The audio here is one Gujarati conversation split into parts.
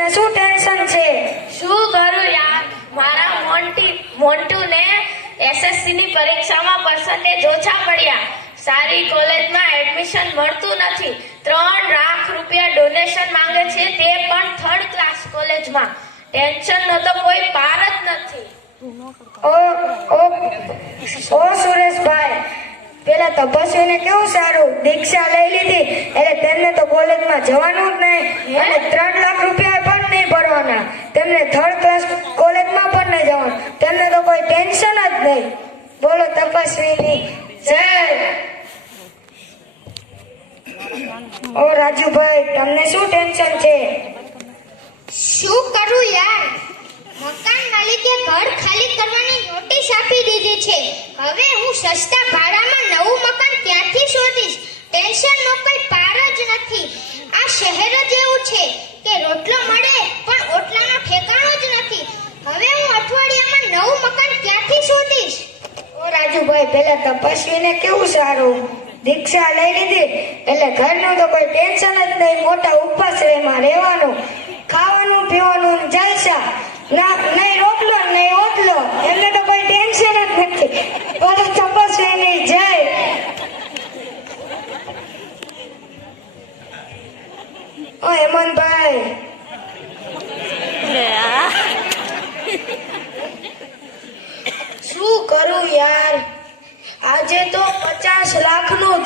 તમને શું ટેન્શન છે? શું કરું યાર, મારા મોન્ટુને એસએસસી ની પરીક્ષામાં પર્સન્ટેજ ઓછા પડ્યા. સારી કોલેજમાં એડમિશન મળતું નથી. 3 લાખ રૂપિયા ડોનેશન માંગે છે, તે પણ થર્ડ ક્લાસ કોલેજમાં. ટેન્શન નો તો કોઈ પાર જ નથી. ઓ સુરેશભાઈ, પેલા તપસ્વીને કેવું સારું, દીક્ષા લઈ લીધી એટલે તેમને તો કોલેજમાં જવાનું જ નહીં અને 3 લાખ રૂપિયા પણ નહીં ભરવાના. તેમને થર્ડ ક્લાસ કોલેજમાં પણ નહીં જવાનું. તેમને તો કોઈ ટેન્શન જ નહીં. બોલો તપસ્વીની જય. ઓ રાજુભાઈ, તમને શું ટેન્શન છે? શું કરું યાર, મકાન માલિકે ઘર ખાલી કરવાની નોટિસ આપી દીધી છે. હવે હું સસ્તા ભાડામાં નવું મકાન ક્યાંથી શોધીશ? ટેન્શનનો કોઈ પાર જ નથી. આ શહેર જ એવું છે કે રોટલો મળે પણ ઓટલાનો ઠેકાણો જ નથી. હવે હું અઠવાડિયામાં નવું મકાન ક્યાંથી શોધીશ? ઓ રાજુભાઈ, પેલા તપસ્વીને કેવું સારું, દીક્ષા લઈ લીધી એટલે ઘરનું તો કોઈ ટેન્શન જ નહીં. મોટા ઉપાશ્રયમાં રહેવાનું, ખાવાનું પીવાનું જલસા, ના નહીં રોટલો નહીં ઓટલો. એમને તો કોઈ ટેન્શન જ નથી. બોલો તપસ્વીની જય. ઓ હેમંતભાઈ, શું કરું યાર, આજે તો 50 લાખનું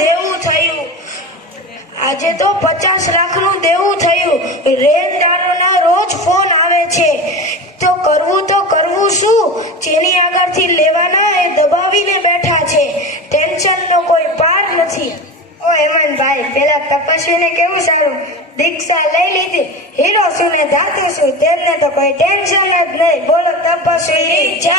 દેવું થયું. રેનદારોના રોજ ફોન આવે છે. તો કરવું શું? જેની આગળથી લેવાના એ દબાવીને બેઠા છે. ટેન્શનનો કોઈ પાર નથી. ઓ હેમંતભાઈ, પેલા તપસ્વીને કેવું સારું, દીક્ષા લઈ લીધી. હીરો શું ને ધાતુ શું, તેમને તો કોઈ ટેન્શન જ નહીં. બોલો તપસ્વીની જય.